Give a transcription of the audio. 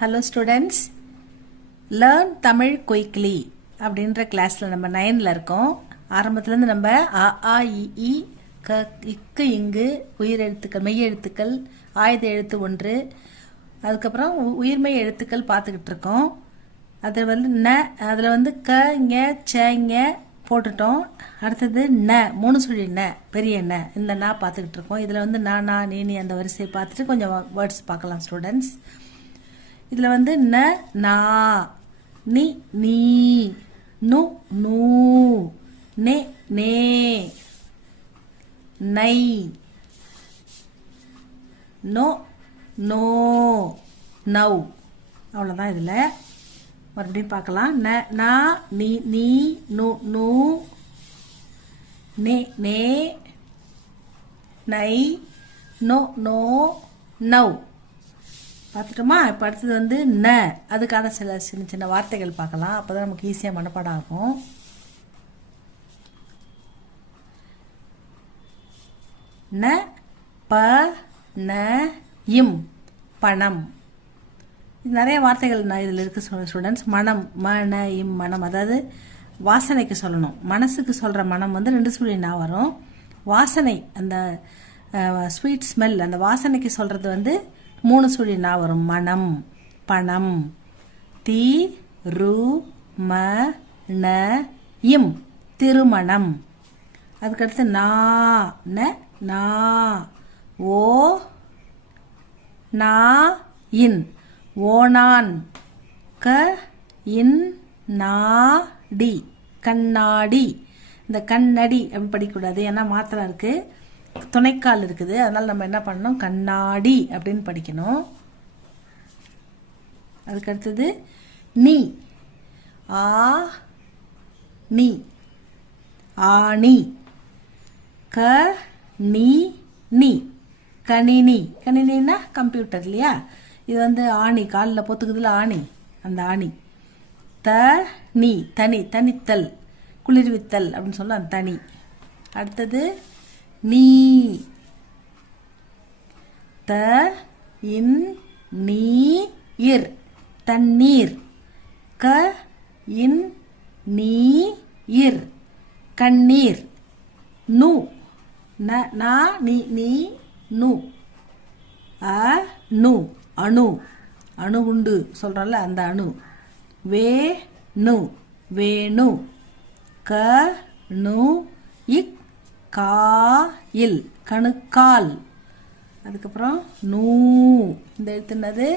Hello students, learn Tamil quickly அப்படின்ற கிளாஸில் நம்ம 9ல் இருக்கோம். ஆரம்பத்துலேருந்து நம்ம அ ஆ இ ஈ க இக்கு இங்கு உயிரெழுத்துக்கள் மெய்யெழுத்துக்கள் ஆயுத எழுத்து 1, அதுக்கப்புறம் உயிர்மெய் எழுத்துக்கள் பார்த்துக்கிட்டு இருக்கோம். அதில் அதில் க இங்க ச இங்க போட்டுட்டோம். அடுத்தது ந 3 சுழி ந பெரிய ந, இந்த நா பார்த்துக்கிட்டு இருக்கோம். இதில் நா நீ அந்த வரிசையை பார்த்துட்டு கொஞ்சம் வேர்ட்ஸ் பார்க்கலாம் ஸ்டூடெண்ட்ஸ். இதில் ந நா, நி நீ, நு நூ, நே நே, நை, நோ நோ, நௌ. அவ்வளோதான். இதில் மறுபடியும் பார்க்கலாம். ந நா, நீ நீ, நு நூ, நே நே, நை, நோ நோ, நௌ. பார்த்துட்டோமா? இப்போ அடுத்தது ந, அதுக்கான சில சின்ன சின்ன வார்த்தைகள் பார்க்கலாம். அப்போ தான் நமக்கு ஈஸியாக மனப்பாடம் ஆகும். ந ப ந இம், பணம். நிறைய வார்த்தைகள் இதில் இருக்கு ஸ்டூடெண்ட்ஸ். மனம், ம ந இம், மனம். அதாவது வாசனைக்கு சொல்லணும். மனசுக்கு சொல்கிற மனம் 2 சுழி நா வரும். வாசனை, அந்த ஸ்வீட் ஸ்மெல், அந்த வாசனைக்கு சொல்கிறது 3 சுழி நா வரும். மனம், பணம். தி ரு ம ந இம், திருமணம். அதுக்கடுத்து நா ந நா, ஓ நா இன், ஓனான். க இன் நா டி, கண்ணாடி. இந்த கண்ணடி அப்படி படிக்கக்கூடாது, ஏன்னா மாத்திரம் இருக்கு, துணைக்கால் இருக்குது. அதனால நம்ம என்ன பண்ணணும், கண்ணாடி அப்படின்னு படிக்கணும். அதுக்கு அடுத்தது நீ, ஆ நீ, ஆணி. க நீ நீ, கணினி. கணினின்னா கம்ப்யூட்டர் இல்லையா? இது ஆணி, காலில் பொத்துக்குதுல ஆணி, அந்த ஆணி. த நீ, தனி, தனித்தல், குளிர்வித்தல் அப்படின்னு சொல்ல அந்த தனி. அடுத்தது நீ, த இன் நீ இர், தண்ணீர். க இன் நீ இர், கண்ணீர். நு நா நீ நீ, நு. அ நு, அணு. அணு உண்டு சொல்றோம்ல, அந்த அணு. வே நு, வேணு. க நு இக், காயில், கணுக்கால். அதுக்கப்புறம் நூ, இந்த எழுத்து என்னது?